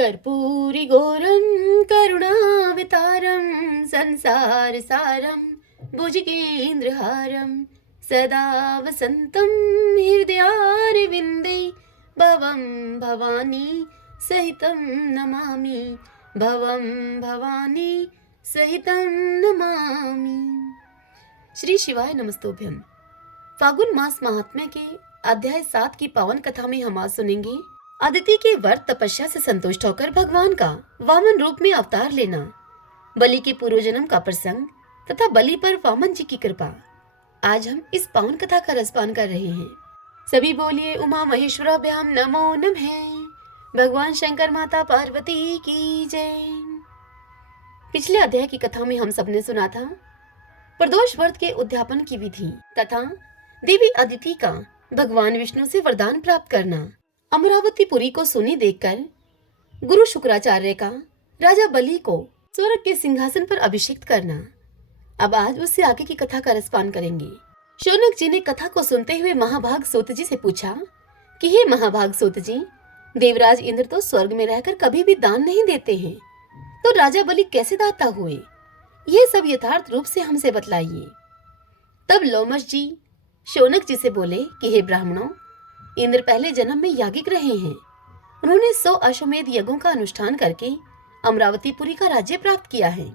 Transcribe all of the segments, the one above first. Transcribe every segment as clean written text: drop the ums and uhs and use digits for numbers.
कर्पूरिगौरं करुणावतारं संसारसारं भुजगेन्द्रहारं सदा वसन्तं हृदयारविन्दे भवं भवानी सहितं नमामि भवं भवानी सहितं नमामि। श्री शिवाय नमस्तोभ्यम। फागुन मास महात्म्य के अध्याय 7 की पावन कथा में हम आज सुनेंगे अदिति के व्रत तपस्या से संतुष्ट होकर भगवान का वामन रूप में अवतार लेना, बलि के पूर्व जन्म का प्रसंग तथा बलि पर वामन जी की कृपा। आज हम इस पावन कथा का रसपान कर रहे हैं। सभी बोलिए उमा महेश्वराभ्याम नमो नमः। भगवान शंकर माता पार्वती की जय। पिछले अध्याय की कथा में हम सबने सुना था प्रदोष व्रत के उद्यापन की विधि तथा देवी अदिति का भगवान विष्णु से वरदान प्राप्त करना, अमरावतीपुरी को सोने देखकर गुरु शुक्राचार्य का राजा बलि को स्वर्ग के सिंहासन पर अभिषेक करना। अब आज उससे आगे की कथा का रसपान करेंगे। शौनक जी ने कथा को सुनते हुए महाभाग सूत जी से पूछा कि हे महाभाग सूत जी, देवराज इंद्र तो स्वर्ग में रहकर कभी भी दान नहीं देते हैं, तो राजा बलि कैसे दाता हुए? यह सब यथार्थ रूप से हमसे बतलाइए। तब लोमश जी शौनक जी से बोले कि हे ब्राह्मणों, इंद्र पहले जन्म में याज्ञिक रहे हैं। उन्होंने 100 अश्वमेध यज्ञों का अनुष्ठान करके अमरावतीपुरी का राज्य प्राप्त किया है।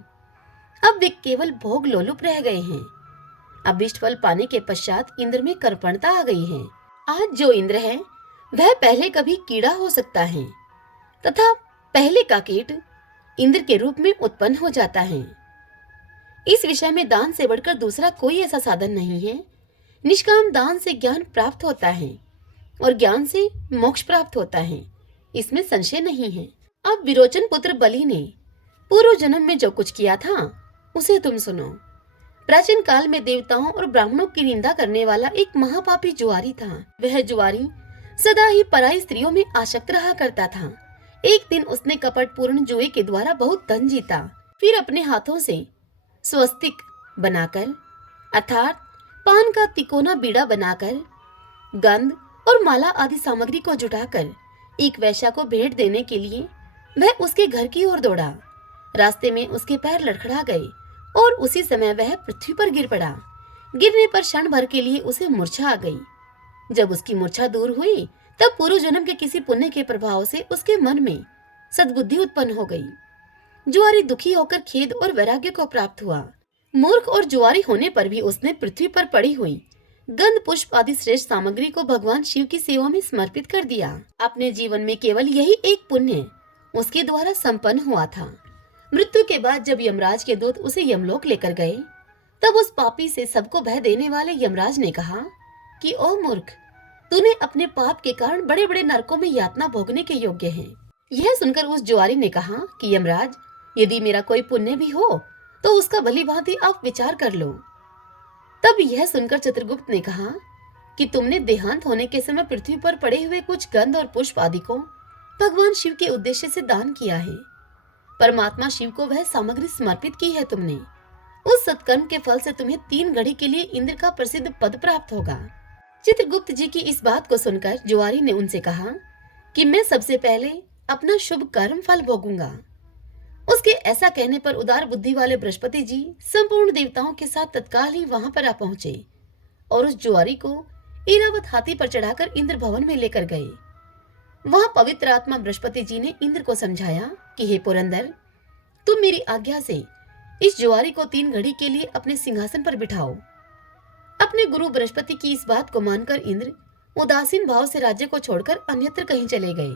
अब वे केवल भोग लोलुप रह गए हैं। अभीष्ट फल पाने के पश्चात इंद्र में कर्पणता आ गई है। आज जो इंद्र है वह पहले कभी कीड़ा हो सकता है तथा पहले का कीट इंद्र के रूप में उत्पन्न हो जाता है। इस विषय में दान से बढ़कर दूसरा कोई ऐसा साधन नहीं है। निष्काम दान से ज्ञान प्राप्त होता है और ज्ञान से मोक्ष प्राप्त होता है, इसमें संशय नहीं है। अब विरोचन पुत्र बलि ने पूर्व जन्म में जो कुछ किया था उसे तुम सुनो। प्राचीन काल में देवताओं और ब्राह्मणों की निंदा करने वाला एक महापापी जुआरी था। वह जुआरी सदा ही पराई स्त्रियों में आसक्त रहा करता था। एक दिन उसने कपटपूर्ण जुए के द्वारा बहुत धन जीता। फिर अपने हाथों से स्वस्तिक बनाकर अर्थात पान का तिकोना बीड़ा बनाकर गंध और माला आदि सामग्री को जुटाकर एक वैश्या को भेंट देने के लिए वह उसके घर की ओर दौड़ा। रास्ते में उसके पैर लड़खड़ा गए और उसी समय वह पृथ्वी पर गिर पड़ा। गिरने पर क्षण भर के लिए उसे मूर्छा आ गई। जब उसकी मूर्छा दूर हुई तब पूर्व जन्म के किसी पुण्य के प्रभाव से उसके मन में सद्बुद्धि उत्पन्न हो गई। जुआरी दुखी होकर खेद और वैराग्य को प्राप्त हुआ। मूर्ख और जुआरी होने पर भी उसने पृथ्वी पर पड़ी हुई गंध पुष्प आदि श्रेष्ठ सामग्री को भगवान शिव की सेवा में समर्पित कर दिया। अपने जीवन में केवल यही एक पुण्य उसके द्वारा संपन्न हुआ था। मृत्यु के बाद जब यमराज के दूत उसे यमलोक लेकर गए तब उस पापी से सबको भय देने वाले यमराज ने कहा कि ओ मूर्ख, तूने अपने पाप के कारण बड़े बड़े नरकों में यातना भोगने के योग्य है। यह सुनकर उस जुआरी ने कहा कि यमराज, यदि मेरा कोई पुण्य भी हो तो उसका भली भांति आप विचार कर लो। तब यह सुनकर चित्रगुप्त ने कहा कि तुमने देहांत होने के समय पृथ्वी पर पड़े हुए कुछ गंध और पुष्प आदि को भगवान शिव के उद्देश्य से दान किया है। परमात्मा शिव को वह सामग्री समर्पित की है तुमने। उस सत्कर्म के फल से तुम्हें 3 घड़ी के लिए इंद्र का प्रसिद्ध पद प्राप्त होगा। चित्रगुप्त जी की इस बात को सुनकर जुआरी ने उनसे कहा कि मैं सबसे पहले अपना शुभ कर्म फल भोगूंगा। उसके ऐसा कहने पर उदार बुद्धि वाले बृहस्पति जी संपूर्ण देवताओं के साथ तत्काल ही वहां पर आ पहुंचे और उस जुआरी को ऐरावत हाथी पर चढ़ाकर इंद्र भवन में लेकर गए। वहां पवित्र आत्मा बृहस्पति जी ने इंद्र को समझाया कि हे पुरंदर, तुम मेरी आज्ञा से इस जुआरी को 3 घड़ी के लिए अपने सिंहासन पर बिठाओ। अपने गुरु बृहस्पति की इस बात को मानकर इंद्र उदासीन भाव से राज्य को छोड़कर अन्यत्र कहीं चले गए।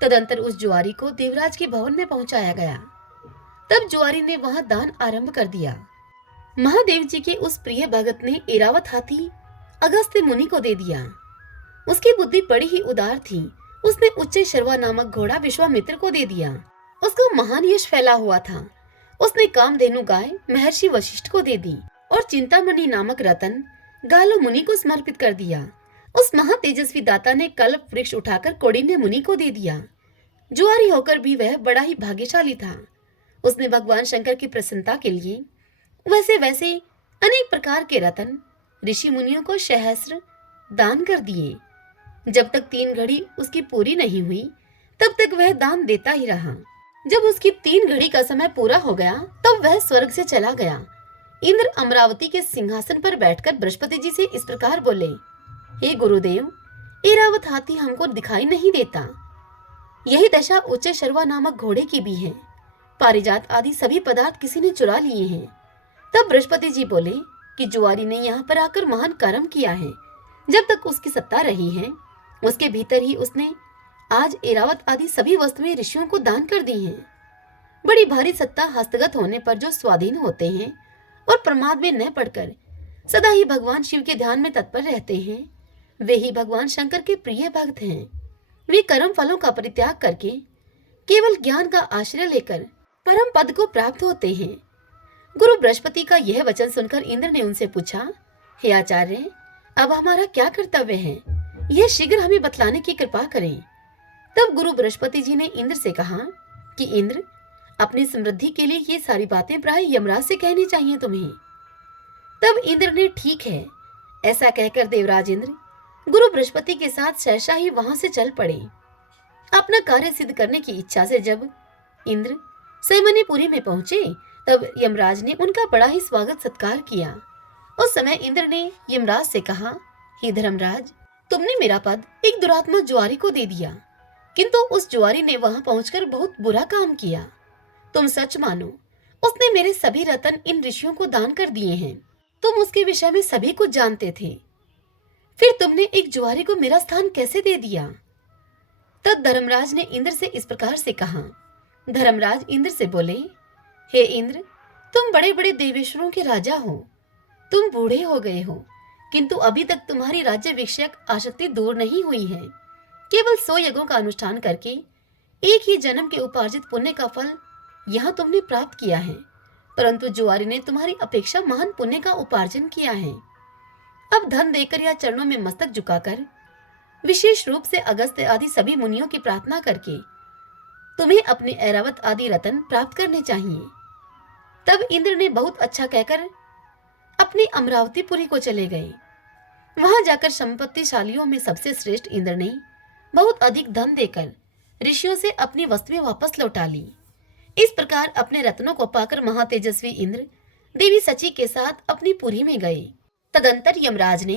तदंतर उस जुआरी को देवराज के भवन में पहुंचाया गया। तब जुआरी ने वहां दान आरंभ कर दिया। महादेव जी के उस प्रिय भगत ने ऐरावत हाथी अगस्त्य मुनि को दे दिया। उसकी बुद्धि बड़ी ही उदार थी। उसने उच्च शर्वा नामक घोड़ा विश्वामित्र को दे दिया। उसका महान यश फैला हुआ था। उसने कामधेनु गाय महर्षि वशिष्ठ को दे दी और चिंतामणि नामक रतन गालो मुनि को समर्पित कर दिया। उस महातेजस्वी दाता ने कल्प वृक्ष उठाकर कौंडिन्य मुनि को दे दिया। जुआरी होकर भी वह बड़ा ही भाग्यशाली था। उसने भगवान शंकर की प्रसन्नता के लिए वैसे वैसे अनेक प्रकार के रतन ऋषि मुनियों को सहस्त्र दान कर दिए। जब तक 3 घड़ी उसकी पूरी नहीं हुई तब तक वह दान देता ही रहा। जब उसकी 3 घड़ी का समय पूरा हो गया तब वह स्वर्ग से चला गया। इंद्र अमरावती के सिंहासन पर बैठकर बृहस्पति जी से इस प्रकार बोले, हे गुरुदेव, ऐरावत हाथी हमको दिखाई नहीं देता। यही दशा उच्च शर्वा नामक घोड़े की भी है। पारिजात आदि सभी पदार्थ किसी ने चुरा लिए हैं। तब बृहस्पति जी बोले कि जुआरी ने यहाँ पर आकर महान कर्म किया है। जब तक उसकी सत्ता रही है उसके भीतर ही उसने आज ऐरावत आदि सभी वस्तुएं ऋषियों को दान कर दी हैं। बड़ी भारी सत्ता हस्तगत होने पर जो स्वाधीन होते हैं और प्रमाद में न पड़कर सदा ही भगवान शिव के ध्यान में तत्पर रहते हैं, वे ही भगवान शंकर के प्रिय भक्त हैं। वे कर्म फलों का परित्याग करके केवल ज्ञान का आश्रय लेकर परम पद को प्राप्त होते हैं। गुरु बृहस्पति का यह वचन सुनकर इंद्र ने उनसे पूछा, हे आचार्य, अब हमारा क्या कर्तव्य है, यह शीघ्र हमें बतलाने की कृपा करें। तब गुरु बृहस्पति जी ने इंद्र से कहा कि इंद्र, अपनी समृद्धि के लिए ये सारी बातें प्राय यमराज से कहनी चाहिए तुम्हें। तब इंद्र ने ठीक है ऐसा कहकर देवराज इंद्र गुरु बृहस्पति के साथ सहसा ही वहां से चल पड़े। अपना कार्य सिद्ध करने की इच्छा से जब इंद्र सैमनीपुरी में पहुंचे तब यमराज ने उनका बड़ा ही स्वागत सत्कार किया। उस समय इंद्र ने यमराज से कहा, हे धर्मराज, तुमने मेरा पद एक दुरात्मा जुआरी को दे दिया, किंतु उस जुआरी ने वहां पहुंचकर बहुत बुरा काम किया। तुम सच मानो, उसने मेरे सभी रत्न इन ऋषियों को दान कर दिए हैं। तुम उसके विषय में सभी कुछ जानते थे, फिर तुमने एक जुआरी को मेरा स्थान कैसे दे दिया? तब धर्मराज ने इंद्र से इस प्रकार से कहा। धर्मराज इंद्र से बोले, हे इंद्र, तुम बड़े बड़े देवेश्वरों के राजा हो। तुम बूढ़े हो गए हो, किंतु अभी तक तुम्हारी राज्य विषयक आसक्ति दूर नहीं हुई है। केवल 100 यज्ञों का अनुष्ठान करके एक ही जन्म के उपार्जित पुण्य का फल यहाँ तुमने प्राप्त किया है, परंतु जुआरी ने तुम्हारी अपेक्षा महान पुण्य का उपार्जन किया है। अब धन देकर या चरणों में मस्तक झुकाकर विशेष रूप से अगस्त्य आदि सभी मुनियों की प्रार्थना करके तुम्हें अपने ऐरावत आदि रत्न प्राप्त करने चाहिए। तब इंद्र ने बहुत अच्छा कहकर अपनी अमरावतीपुरी को चले गए। वहां जाकर संपत्तिशालियों में सबसे श्रेष्ठ इंद्र ने बहुत अधिक धन देकर ऋषियों से अपनी वस्तुएं वापस लौटा ली। इस प्रकार अपने रत्नों को पाकर महातेजस्वी इंद्र देवी सची के साथ अपनी पुरी में गए। तदंतर यमराज ने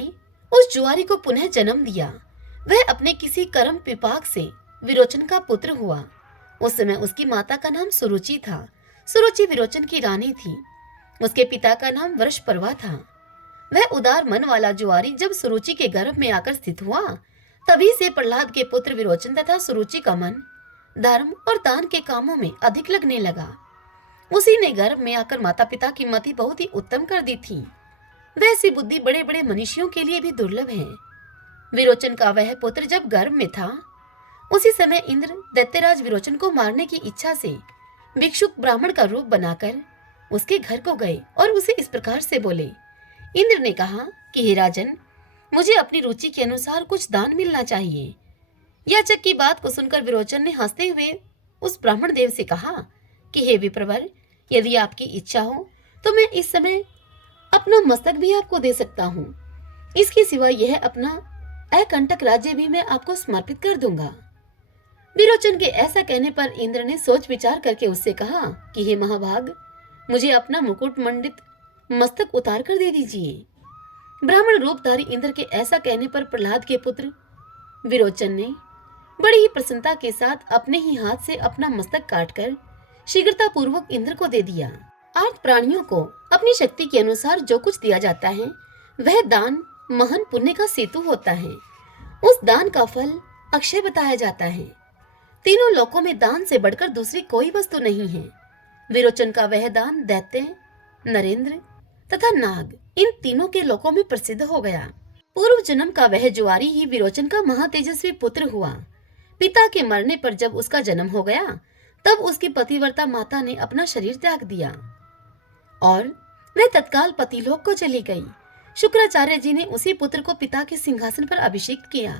उस जुआरी को पुनः जन्म दिया। वह अपने किसी कर्म विपाक से विरोचन का पुत्र हुआ। उस समय उसकी माता का नाम सुरुचि था। सुरुचि विरोचन की रानी थी। उसके पिता का नाम वृषपर्वा था। वह उदार मन वाला जुआरी जब सुरुचि के गर्भ में आकर स्थित हुआ, तभी से प्रहलाद के पुत्र विरोचन तथा सुरुचि का मन धर्म और दान के कामों में अधिक लगने लगा। उसी ने गर्भ में आकर माता पिता की मति बहुत ही उत्तम कर दी थी। वैसी बुद्धि बड़े बड़े मनुष्यों के लिए भी दुर्लभ है। विरोचन का वह पुत्र जब गर्भ में था, उसी समय इंद्र दैत्यराज विरोचन को मारने की इच्छा से भिक्षुक ब्राह्मण का रूप बनाकर उसके घर को गए और उसे इस प्रकार से बोले। इंद्र ने कहा कि हे राजन, मुझे अपनी रुचि के अनुसार कुछ दान मिलना चाहिए। याचक की बात को सुनकर विरोचन ने हंसते हुए उस ब्राह्मण देव से कहा कि हे विप्रवर, यदि आपकी इच्छा हो तो मैं इस समय अपना मस्तक भी आपको दे सकता हूँ। इसके सिवा यह अपना अकंटक राज्य भी मैं आपको समर्पित कर दूंगा। विरोचन के ऐसा कहने पर इंद्र ने सोच विचार करके उससे कहा कि हे महाभाग, मुझे अपना मुकुट मंडित मस्तक उतार कर दे दीजिए। ब्राह्मण रूपधारी इंद्र के ऐसा कहने पर प्रहलाद के पुत्र विरोचन ने बड़ी ही प्रसन्नता के साथ अपने ही हाथ से अपना मस्तक काटकर शीघ्रता पूर्वक इंद्र को दे दिया। आर्त प्राणियों को अपनी शक्ति के अनुसार जो कुछ दिया जाता है वह दान महान पुण्य का सेतु होता है। उस दान का फल अक्षय बताया जाता है। तीनों लोकों में दान से बढ़कर दूसरी कोई वस्तु नहीं है। विरोचन का वह दान दैत्य, नरेंद्र तथा नाग इन तीनों के लोकों में प्रसिद्ध हो गया। पूर्व जन्म का वह जुआरी ही विरोचन का महातेजस्वी पुत्र हुआ। पिता के मरने पर जब उसका जन्म हो गया तब उसकी पतिव्रता माता ने अपना शरीर त्याग दिया और वह तत्काल पतिलोक को चली गई। शुक्राचार्य जी ने उसी पुत्र को पिता के सिंहासन पर अभिषेक किया।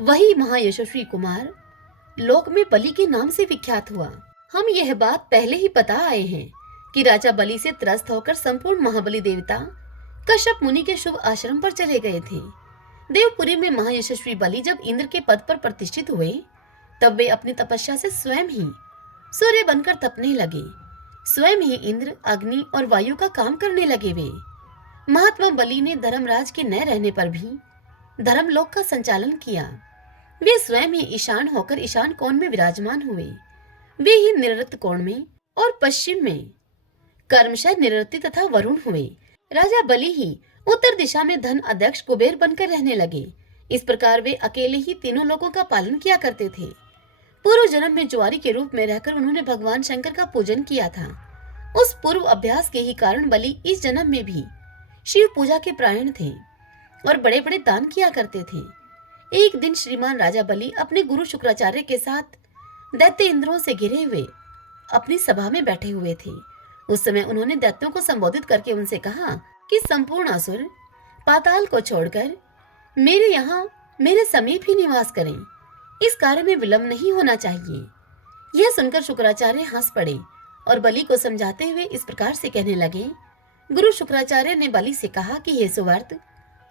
वही महायशस्वी कुमार लोक में बलि के नाम से विख्यात हुआ। हम यह बात पहले ही बता आए हैं कि राजा बलि से त्रस्त होकर संपूर्ण महाबली देवता कश्यप मुनि के शुभ आश्रम पर चले गए थे। देवपुरी में महायशस्वी बलि जब इंद्र के पद पर प्रतिष्ठित हुए तब वे अपनी तपस्या से स्वयं ही सूर्य बनकर तपने लगे। स्वयं ही इंद्र, अग्नि और वायु का काम करने लगे। वे महात्मा बलि ने धर्मराज के न रहने पर भी धर्मलोक का संचालन किया। वे स्वयं ही ईशान होकर ईशान कोण में विराजमान हुए। वे ही निरृत कोण में और पश्चिम में कर्मशः निरृति तथा वरुण हुए। राजा बलि ही उत्तर दिशा में धन अध्यक्ष कुबेर बनकर रहने लगे। इस प्रकार वे अकेले ही तीनों लोगों का पालन किया करते थे। पूर्व जन्म में जुआरी के रूप में रहकर उन्होंने भगवान शंकर का पूजन किया था। उस पूर्व अभ्यास के ही कारण बलि इस जन्म में भी शिव पूजा के प्रायण थे और बड़े बड़े दान किया करते थे। एक दिन श्रीमान राजा बलि अपने गुरु शुक्राचार्य के साथ दैत्य इंद्रों से घिरे हुए अपनी सभा में बैठे हुए थे। उस समय उन्होंने दैत्यों को संबोधित करके उनसे कहा कि संपूर्ण असुर पाताल को छोड़कर मेरे यहाँ मेरे समीप ही निवास करें। इस कार्य में विलंब नहीं होना चाहिए। यह सुनकर शुक्राचार्य हंस पड़े और बलि को समझाते हुए इस प्रकार से कहने लगे। गुरु शुक्राचार्य ने बलि से कहा कि हे सुवर्त,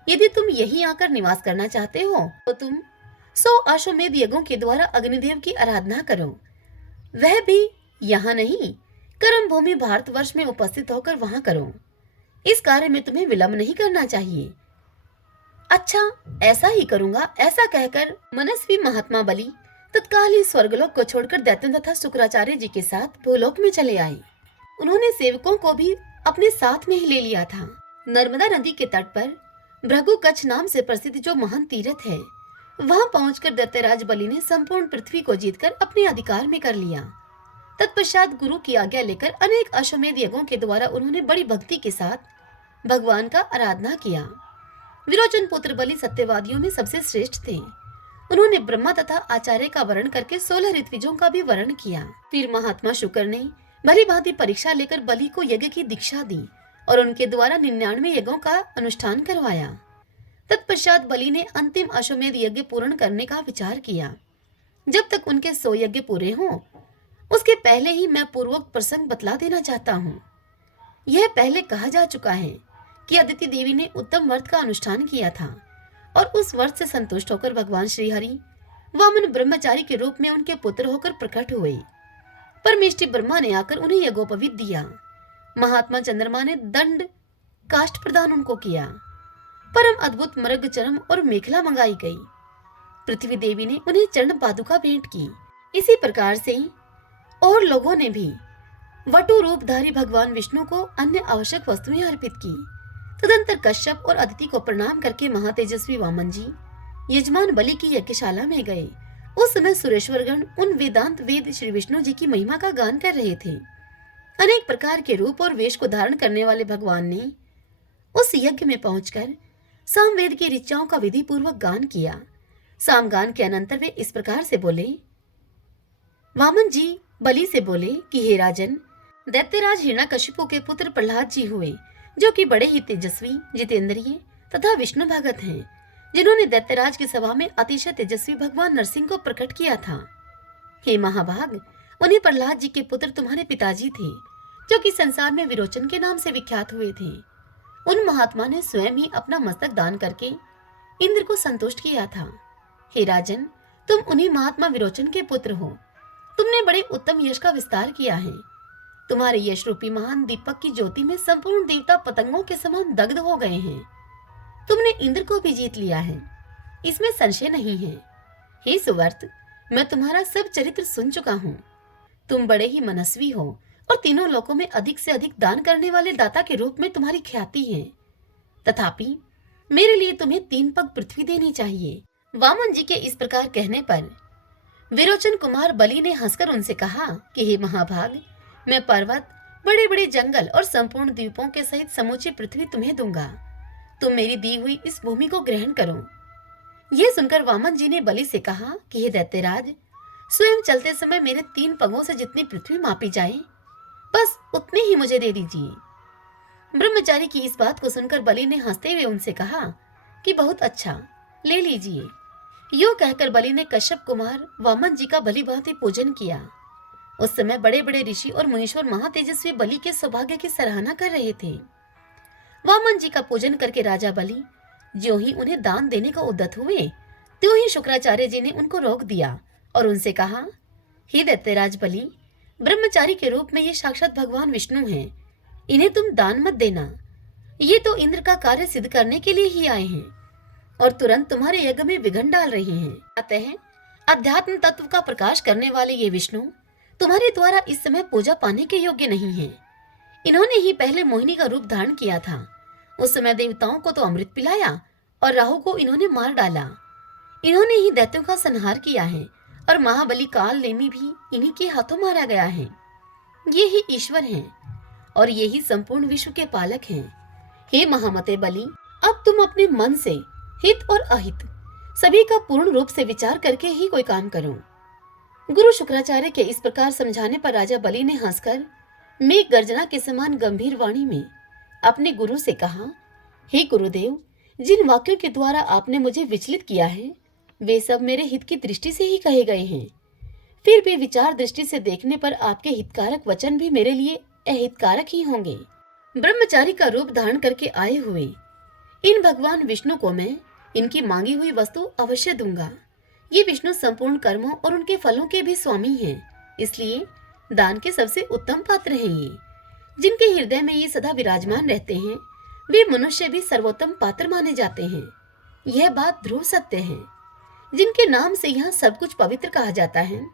यदि तुम यहीं आकर निवास करना चाहते हो तो तुम 100 अश्वमेध यज्ञों के द्वारा अग्निदेव की आराधना करो। वह भी यहाँ नहीं, कर्म भूमि भारतवर्ष में उपस्थित होकर वहां करो। इस कार्य में तुम्हें विलंब नहीं करना चाहिए। अच्छा, ऐसा ही करूंगा, ऐसा कहकर मनस्वी महात्मा बलि तत्काल ही स्वर्गलोक को छोड़कर दैत्यों तथा शुक्राचार्य जी के साथ भूलोक में चले आए। उन्होंने सेवकों को भी अपने साथ में ही ले लिया था। नर्मदा नदी के तट पर भृगु कच्छ नाम से प्रसिद्ध जो महान तीर्थ है, वहां पहुंचकर दैत्यराज बलि ने संपूर्ण पृथ्वी को जीतकर अपने अधिकार में कर लिया। तत्पश्चात गुरु की आज्ञा लेकर अनेक अश्वमेध यज्ञों के द्वारा उन्होंने बड़ी भक्ति के साथ भगवान का आराधना किया। विरोचन पुत्र बलि सत्यवादियों में सबसे श्रेष्ठ थे। उन्होंने ब्रह्मा तथा आचार्य का वर्ण करके 16 ऋत्विजों का भी वर्ण किया। फिर महात्मा शुक्र ने भली भांति परीक्षा लेकर बलि को यज्ञ की दीक्षा दी और उनके द्वारा 99 यज्ञों का अनुष्ठान करवाया। तत्पश्चात बलि ने अंतिम अश्वमेध यज्ञ पूर्ण करने का विचार किया। जब तक उनके 100 यज्ञ पूरे हों, उसके पहले ही मैं पूर्वोक्त प्रसंग बतला देना चाहता हूँ। यह पहले कहा जा चुका है कि अदिति देवी ने उत्तम व्रत का अनुष्ठान किया था और उस व्रत से संतुष्ट होकर भगवान श्री हरि वामन ब्रह्मचारी के रूप में उनके पुत्र होकर प्रकट हुए। परमेष्टि ब्रह्मा ने आकर उन्हें यज्ञोपवीत दिया। महात्मा चंद्रमा ने दंड काष्ठ प्रदान उनको किया। परम अद्भुत मृग चरम और मेखला मंगाई गई। पृथ्वी देवी ने उन्हें चरण पादुका भेंट की। इसी प्रकार से और लोगों ने भी वटु रूपधारी भगवान विष्णु को अन्य आवश्यक वस्तुएं अर्पित की। तदंतर कश्यप और अदिति को प्रणाम करके महातेजस्वी वामन जी यजमान बलि की यज्ञशाला में गए। उस समय सुरेश्वरगण उन वेदांत वेद श्री विष्णु जी की महिमा का गान कर रहे थे। अनेक प्रकार के रूप और वेश को धारण करने वाले भगवान ने उस यज्ञ में पहुंचकर सामवेद की ऋचाओं का विधि पूर्वक गान किया। सामगान के अनंतर वे इस प्रकार से बोले। वामन जी बलि से बोले कि हे राजन, दैत्यराज हिरण्यकशिपु के पुत्र प्रहलाद जी हुए, जो कि बड़े ही तेजस्वी, जितेंद्रिय तथा विष्णु भगत हैं, जिन्होंने दैत्यराज की सभा में अतिशय तेजस्वी भगवान नरसिंह को प्रकट किया था। हे महाभाग, उन्हीं प्रहलाद जी के पुत्र तुम्हारे पिताजी थे, जो कि संसार में विरोचन के नाम से विख्यात हुए थे। उन महात्मा ने स्वयं ही अपना मस्तक दान करके इंद्र को संतुष्ट किया था। हे राजन, तुम उन्हीं महात्मा विरोचन के पुत्र हो। तुमने बड़े उत्तम यश का विस्तार किया है। तुम्हारे यश रूपी महान दीपक की ज्योति में संपूर्ण देवता पतंगों के समान दग्ध हो गए हैं। तुमने इंद्र को भी जीत लिया है, इसमें संशय नहीं है। हे सुवर्त, मैं तुम्हारा सब चरित्र सुन चुका हूँ। तुम बड़े ही मनस्वी हो और तीनों लोकों में अधिक से अधिक दान करने वाले दाता के रूप में तुम्हारी ख्याति है। तथापि मेरे लिए तुम्हें 3 पग पृथ्वी देनी चाहिए। वामन जी के इस प्रकार कहने पर विरोचन कुमार बलि ने हंसकर उनसे कहा कि हे महाभाग, मैं पर्वत, बड़े बड़े जंगल और संपूर्ण द्वीपों के सहित समूची पृथ्वी तुम्हें दूंगा। तुम मेरी दी हुई इस भूमि को ग्रहण करो। यह सुनकर वामन जी ने बलि से कहा कि हे दैत्यराज, स्वयं चलते समय मेरे 3 पगों से जितनी पृथ्वी मापी जाए, बस उतने ही मुझे दे दीजिए। ब्रह्मचारी की इस बात को सुनकर बलि ने हंसते हुए उनसे कहा कि बहुत अच्छा, ले लीजिए। यूं कहकर बलि ने कश्यप कुमार वामन जी का भली भांति पूजन किया। उस समय बड़े बड़े ऋषि और मुनीश्वर महातेजस्वी बलि के सौभाग्य की सराहना कर रहे थे। वामन जी का पूजन करके राजा बलि ज्यों ही उन्हें दान देने को उद्यत हुए, त्यों ही शुक्राचार्य जी ने उनको रोक दिया और उनसे कहा, हे दैत्यराज बलि, ब्रह्मचारी के रूप में ये साक्षात भगवान विष्णु हैं, इन्हें तुम दान मत देना। ये तो इंद्र का कार्य सिद्ध करने के लिए ही आए हैं और तुरंत तुम्हारे यज्ञ में विघ्न डाल रहे हैं। अतः अध्यात्म तत्व का प्रकाश करने वाले ये विष्णु तुम्हारे द्वारा इस समय पूजा पाने के योग्य नहीं है। इन्होंने ही पहले मोहिनी का रूप धारण किया था। उस समय देवताओं को तो अमृत पिलाया और राहु को इन्होंने मार डाला। इन्होंने ही दैत्यों का संहार किया है और महाबली काल नेमी भी इन्हीं के हाथों मारा गया है। ये ही ईश्वर हैं और ये ही संपूर्ण विश्व के पालक हैं। हे महामते बलि, अब तुम अपने मन से हित और अहित सभी का पूर्ण रूप से विचार करके ही कोई काम करो। गुरु शुक्राचार्य के इस प्रकार समझाने पर राजा बलि ने हंसकर मेघ गर्जना के समान गंभीर वाणी में अपने गुरु से कहा, हे गुरुदेव, जिन वाक्यों के द्वारा आपने मुझे विचलित किया है वे सब मेरे हित की दृष्टि से ही कहे गए हैं। फिर भी विचार दृष्टि से देखने पर आपके हितकारक वचन भी मेरे लिए अहितकारक ही होंगे। ब्रह्मचारी का रूप धारण करके आए हुए इन भगवान विष्णु को मैं इनकी मांगी हुई वस्तु अवश्य दूंगा। ये विष्णु संपूर्ण कर्मों और उनके फलों के भी स्वामी हैं, इसलिए दान के सबसे उत्तम पात्र हैं। ये जिनके हृदय में ये सदा विराजमान रहते हैं वे मनुष्य भी सर्वोत्तम पात्र माने जाते हैं। यह बात ध्रुव सत्य है। जिनके नाम से यहाँ सब कुछ पवित्र कहा जाता है,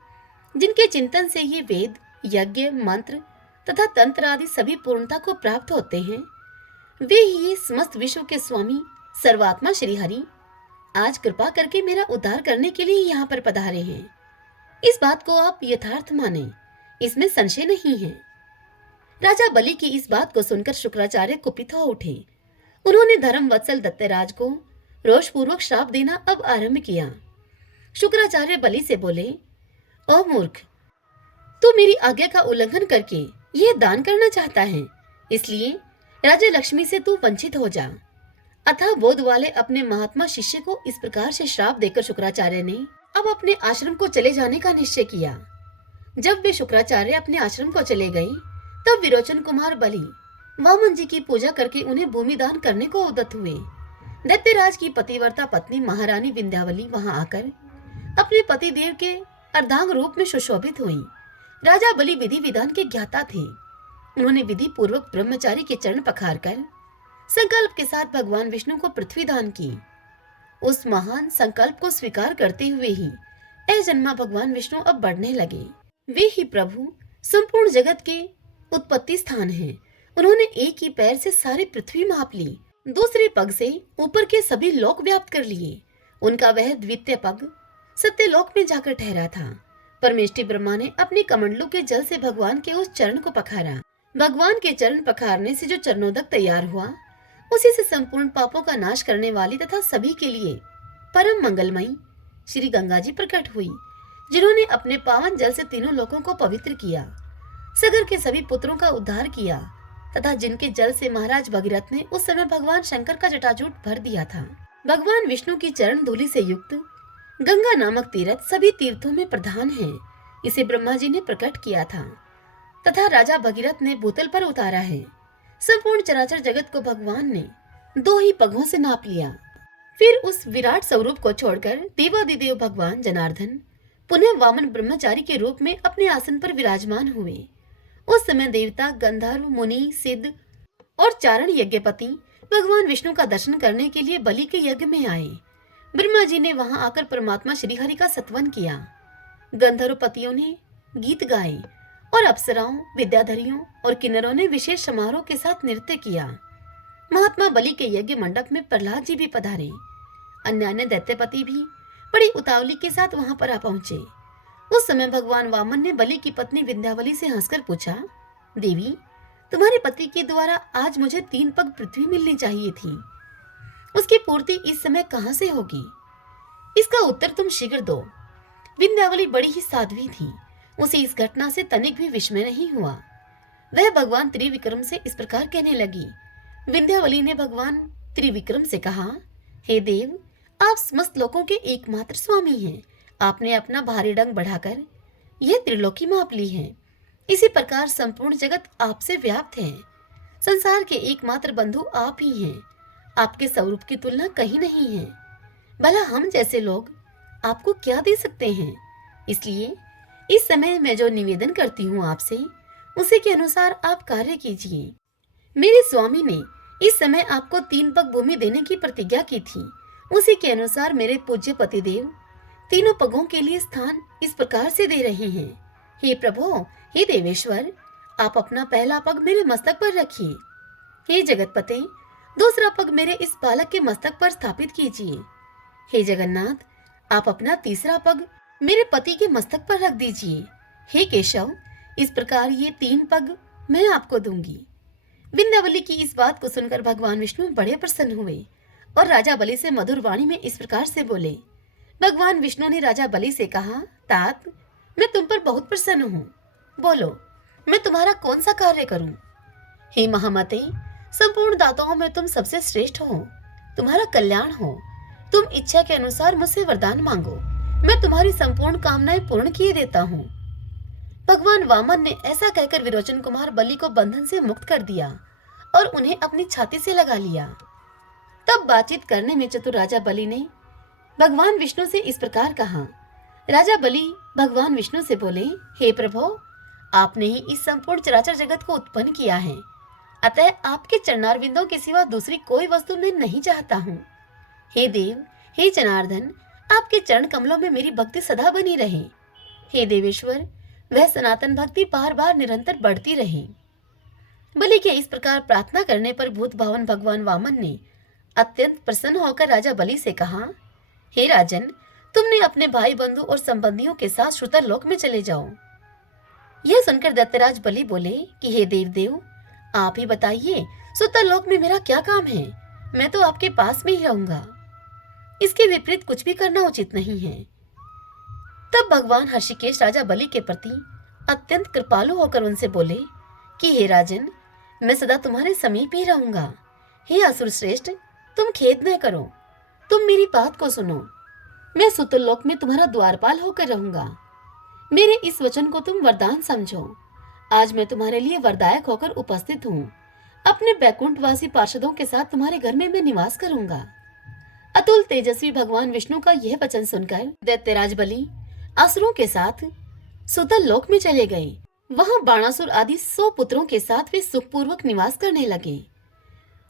जिनके चिंतन से ये वेद, यज्ञ, मंत्र तथा तंत्र आदि सभी पूर्णता को प्राप्त होते हैं, वे ही ये समस्त विश्व के स्वामी सर्वात्मा श्री हरि आज कृपा करके मेरा उद्धार करने के लिए यहाँ पर पधारे हैं। इस बात को आप यथार्थ माने, इसमें संशय नहीं है। राजा बलि की इस बात को सुनकर शुक्राचार्य कुपित हो उठे। उन्होंने धर्म वत्सल दत्तराज को रोषपूर्वक श्राप देना अब आरंभ किया। शुक्राचार्य बलि से बोले, ओ मूर्ख, तू मेरी आज्ञा का उल्लंघन करके यह दान करना चाहता है, इसलिए राजा लक्ष्मी से तू वंचित हो जा। अतः बोध वाले अपने महात्मा शिष्य को इस प्रकार से श्राप देकर शुक्राचार्य ने अब अपने आश्रम को चले जाने का निश्चय किया। जब वे शुक्राचार्य अपने आश्रम को चले गए तब विरोचन कुमार बलि वामन जी की पूजा करके उन्हें भूमि दान करने को उद्यत हुए। दैत्यराज की पतिव्रता पत्नी महारानी विंध्यावली वहां आकर अपने पति देव के अर्धांग रूप में सुशोभित हुई। राजा बलि विधि विधान के ज्ञाता थे। उन्होंने विधि पूर्वक ब्रह्मचारी के चरण पखार कर संकल्प के साथ भगवान विष्णु को पृथ्वी दान की। उस महान संकल्प को स्वीकार करते हुए ही अजन्मा भगवान विष्णु अब बढ़ने लगे। वे ही प्रभु संपूर्ण जगत के उत्पत्ति स्थान हैं। उन्होंने एक ही पैर से सारी पृथ्वी माप ली, दूसरे पग से ऊपर के सभी लोक व्याप्त कर लिए। उनका वह द्वितीय पग सत्यलोक में जाकर ठहरा था। परमेष्टि ब्रह्मा ने अपने कमंडलों के जल से भगवान के उस चरण को पखारा। भगवान के चरण पखारने से जो चरणोदक तैयार हुआ, उसी से संपूर्ण पापों का नाश करने वाली तथा सभी के लिए परम मंगलमयी श्री गंगा जी प्रकट हुई, जिन्होंने अपने पावन जल से तीनों लोकों को पवित्र किया, सगर के सभी पुत्रों का उद्धार किया तथा जिनके जल से महाराज भगीरथ ने उस समय भगवान शंकर का जटाजूट भर दिया था। भगवान विष्णु की चरण धूलि से युक्त गंगा नामक तीर्थ सभी तीर्थों में प्रधान है। इसे ब्रह्मा जी ने प्रकट किया था तथा राजा भगीरथ ने भूतल पर उतारा है। संपूर्ण चराचर जगत को भगवान ने दो ही पगों से नाप लिया। फिर उस विराट स्वरूप को छोड़कर देवादिदेव भगवान जनार्दन पुनः वामन ब्रह्मचारी के रूप में अपने आसन पर विराजमान हुए। उस समय देवता, गंधर्व, मुनि, सिद्ध और चारण यज्ञपति भगवान विष्णु का दर्शन करने के लिए बलि के यज्ञ में आए। ब्रह्मा जी ने वहां आकर परमात्मा श्रीहरि का सत्वन किया। गंधर्व पतियों ने गीत गाए और अप्सराओं, विद्याधरियों और किन्नरों ने विशेष समारोह के साथ नृत्य किया। महात्मा बलि के यज्ञ मंडप में प्रहलाद जी भी पधारे। अन्य दैत्यपति भी बड़ी उतावली के साथ वहां पर आ पहुंचे। उस समय भगवान वामन ने बलि की पत्नी विंध्यावली से हंसकर पूछा, देवी, तुम्हारे पति के द्वारा आज मुझे 3 पग पृथ्वी मिलनी चाहिए थी, उसकी पूर्ति इस समय कहां से होगी? इसका उत्तर तुम शीघ्र दो। विंध्यावली बड़ी ही साध्वी थी, उसे इस घटना से तनिक भी विस्मय नहीं हुआ। वह भगवान त्रिविक्रम से इस प्रकार कहने लगी। विंध्यावली ने भगवान त्रिविक्रम से कहा, हे देव, आप समस्त लोकों के एकमात्र स्वामी हैं। आपने अपना भारी डंग बढ़ाकर यह त्रिलोकी माप ली है। इसी प्रकार संपूर्ण जगत आपसे व्याप्त है। संसार के एकमात्र बंधु आप ही हैं। आपके स्वरूप की तुलना कहीं नहीं है। भला हम जैसे लोग आपको क्या दे सकते हैं? इसलिए इस समय मैं जो निवेदन करती हूँ आपसे, उसी के अनुसार आप कार्य कीजिए। मेरे स्वामी ने इस समय आपको 3 पग भूमि देने की प्रतिज्ञा की थी। उसी के अनुसार मेरे पूज्य पतिदेव तीनों पगों के लिए स्थान इस प्रकार से दे रहे हैं। हे प्रभु, हे देवेश्वर, आप अपना पहला पग मेरे मस्तक पर रखिए। हे जगतपते, दूसरा पग मेरे इस बालक के मस्तक पर स्थापित कीजिए। हे जगन्नाथ, आप अपना तीसरा पग मेरे पति के मस्तक पर रख दीजिए। हे केशव, इस प्रकार ये 3 पग मैं आपको दूंगी। विंध्यावली की इस बात को सुनकर भगवान विष्णु बड़े प्रसन्न हुए और राजा बलि से मधुर वाणी में इस प्रकार से बोले। भगवान विष्णु ने राजा बलि से कहा, तात, मैं तुम पर बहुत प्रसन्न हूँ। बोलो, मैं तुम्हारा कौन सा कार्य करूं? हे महामते, संपूर्ण दाताओं में तुम सबसे श्रेष्ठ हो। तुम्हारा कल्याण हो। तुम इच्छा के अनुसार मुझसे वरदान मांगो, मैं तुम्हारी संपूर्ण कामनाएं पूर्ण किए देता हूँ। भगवान वामन ने ऐसा कहकर विरोचन कुमार बलि को बंधन से मुक्त कर दिया और उन्हें अपनी छाती से लगा लिया। तब बातचीत करने में चतुर राजा बलि ने भगवान विष्णु से इस प्रकार कहा। राजा बलि भगवान विष्णु से बोले, हे प्रभु, आपने ही इस संपूर्ण चराचर जगत को उत्पन्न किया है, अतः आपके चरणारविंदों के सिवा दूसरी कोई वस्तु मैं नहीं चाहता हूँ। हे देव, हे जनार्दन, आपके चरण कमलों में मेरी भक्ति सदा बनी रहे। हे देवेश्वर, वह सनातन भक्ति बार बार निरंतर बढ़ती रहे। बलि के इस प्रकार प्रार्थना करने पर भूत भावन भगवान वामन ने अत्यंत प्रसन्न होकर राजा बलि से कहा, हे राजन, तुमने अपने भाई बंधु और संबंधियों के साथ श्रुतर लोक में चले जाओ। यह सुनकर दैत्यराज बलि बोले कि हे देवदेव, आप ही बताइए, श्रुतर लोक में मेरा क्या काम है? मैं तो आपके पास में ही रहूंगा। इसके विपरीत कुछ भी करना उचित नहीं है। तब भगवान हर्षिकेश राजा बलि के प्रति अत्यंत कृपालु होकर उनसे बोले कि हे राजन, मैं सदा तुम्हारे समीप ही रहूंगा। हे असुर श्रेष्ठ, तुम खेद न करो, तुम मेरी बात को सुनो। मैं सुतुल्लोक में तुम्हारा द्वारपाल होकर रहूंगा। मेरे इस वचन को तुम वरदान समझो। आज मैं तुम्हारे लिए वरदायक होकर उपस्थित हूँ। अपने बैकुंठवासी पार्षदों के साथ तुम्हारे घर में मैं निवास करूंगा। अतुल तेजस्वी भगवान विष्णु का यह वचन सुनकर दैत्यराज बलि असुरों के साथ सुतल लोक में चले गए। वहां बाणासुर आदि 100 पुत्रों के साथ वे सुखपूर्वक निवास करने लगे।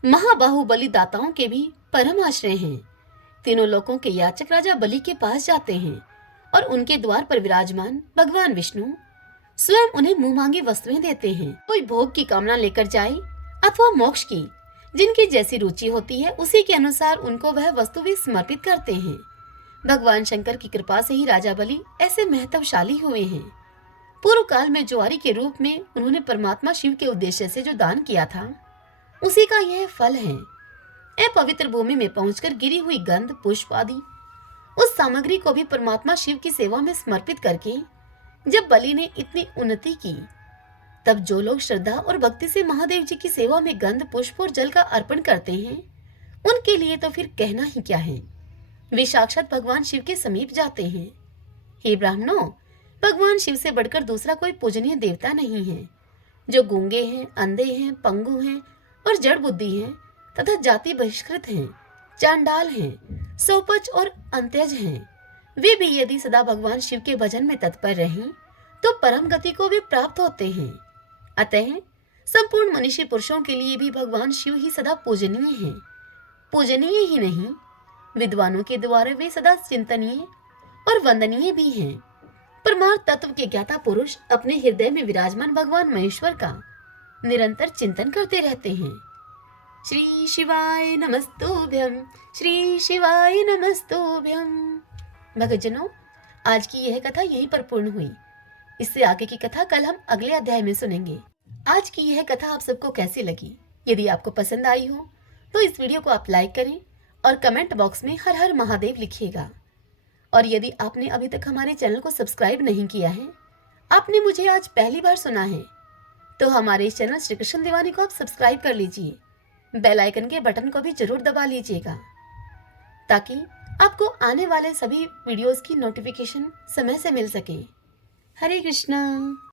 महाबाहु बलि दाताओं के भी परम आश्रय हैं। तीनों लोकों के याचक राजा बलि के पास जाते हैं और उनके द्वार पर विराजमान भगवान विष्णु स्वयं उन्हें मुंह मांगी वस्तुएं देते हैं। कोई भोग की कामना लेकर जाए अथवा मोक्ष की, जिनकी जैसी रुचि होती है उसी के अनुसार उनको वह वस्तु वे समर्पित करते हैं। भगवान शंकर की कृपा से ही राजा बलि ऐसे महत्वशाली हुए हैं। पूर्व काल में ज्वारी के रूप में उन्होंने परमात्मा शिव के उद्देश्य से जो दान किया था, उसी का यह फल है। अपवित्र भूमि में पहुंचकर गिरी हुई गंध, पुष्प आदि उस सामग्री को भी परमात्मा शिव की सेवा में समर्पित करके जब बलि ने इतनी उन्नति की, तब जो लोग श्रद्धा और भक्ति से महादेव जी की सेवा में गंध, पुष्प और जल का अर्पण करते हैं, उनके लिए तो फिर कहना ही क्या है। वे साक्षात भगवान शिव के समीप जाते हैं। हे ब्राह्मणों, भगवान शिव से बढ़कर दूसरा कोई पूजनीय देवता नहीं है। जो गूंगे हैं, अंधे हैं, पंगु हैं और जड़ बुद्धि हैं तथा जाति बहिष्कृत हैं, चांडाल हैं, सोपच और अंत्यज हैं, वे भी यदि सदा भगवान शिव के भजन में तत्पर रहें तो परम गति को वे प्राप्त होते हैं। अतः संपूर्ण मनुष्य पुरुषों के लिए भी भगवान शिव ही सदा पूजनीय हैं। पूजनीय ही नहीं, विद्वानों के द्वारा वे सदा चिंतनीय और वंदनीय भी हैं। परमार्थ तत्व के ज्ञाता पुरुष अपने हृदय में विराजमान भगवान महेश्वर का निरंतर चिंतन करते रहते हैं। श्री शिवाय नमस्तुभ्यं, श्री शिवाय नमस्तुभ्यं। भक्तजनों, आज की यह कथा यहीं पर पूर्ण हुई। इससे आगे की कथा कल हम अगले अध्याय में सुनेंगे। आज की यह कथा आप सबको कैसी लगी? यदि आपको पसंद आई हो तो इस वीडियो को आप लाइक करें और कमेंट बॉक्स में हर हर महादेव लिखिएगा। और यदि आपने अभी तक हमारे चैनल को सब्सक्राइब नहीं किया है, आपने मुझे आज पहली बार सुना है, तो हमारे इस चैनल श्री कृष्ण दीवानी को आप सब्सक्राइब कर लीजिए। बेल आइकन के बटन को भी जरूर दबा लीजिएगा ताकि आपको आने वाले सभी वीडियोस की नोटिफिकेशन समय से मिल सके। हरे कृष्णा।